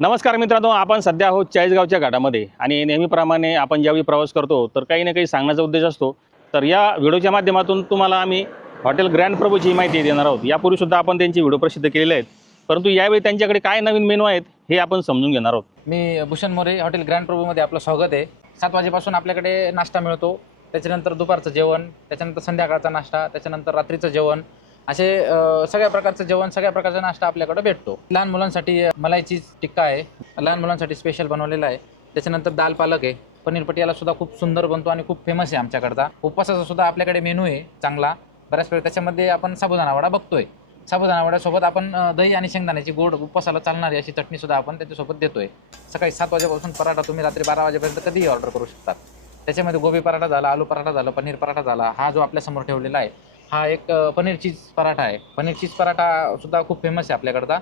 नमस्कार मित्रांनो, आपण सध्या आहोत चाळीसगावच्या घाटामध्ये आणि नेहमीप्रमाणे आपण ज्यावेळी प्रवास करतो तर काही ना काही सांगण्याचा उद्देश असतो. तर या व्हिडिओच्या माध्यमातून तुम्हाला आम्ही हॉटेल ग्रँड प्रभूची माहिती देणार आहोत. यापूर्वीसुद्धा आपण त्यांचे व्हिडिओ प्रसिद्ध केलेले आहेत, परंतु यावेळी त्यांच्याकडे काय नवीन मेनू आहेत हे आपण समजून घेणार आहोत. मी भूषण मोरे, हॉटेल ग्रँड प्रभूमध्ये आपलं स्वागत आहे. 7 वाजेपासून आपल्याकडे नाश्ता मिळतो, त्याच्यानंतर दुपारचं जेवण, त्याच्यानंतर संध्याकाळचा नाश्ता, त्याच्यानंतर रात्रीचं जेवण, असे सगळ्या प्रकारचं जेवण, सगळ्या प्रकारचा नाश्ता आपल्याकडे भेटतो. लहान मुलांसाठी मलाई चीज टिक्का आहे, लहान मुलांसाठी स्पेशल बनवलेला आहे. त्याच्यानंतर दाल पालक आहे, पनीर पटियालासुद्धा खूप सुंदर बनतो आणि खूप फेमस आहे आमच्याकडचा. उपवासाचा सुद्धा आपल्याकडे मेनू आहे चांगला. बऱ्याच वेळ त्याच्यामध्ये आपण साबुदाणा वडा बघतोय. साबुदाणा वड्यासोबत आपण दही आणि शेंगदाण्याची गोड उपवासाला चालणारी अशी चटणीसुद्धा आपण त्याच्यासोबत देतोय. सकाळी 7 वाजेपासून पराठा तुम्ही रात्री 12 वाजेपर्यंत कधीही ऑर्डर करू शकता. त्याच्यामध्ये गोबी पराठा झाला, आलू पराठा झाला, पनीर पराठा झाला. हा जो आपल्यासमोर ठेवलेला आहे हा एक पनीर चीज पराठा आहे. पनीर चीज पराठा सुद्धा खूप फेमस आहे आपल्याकडचा.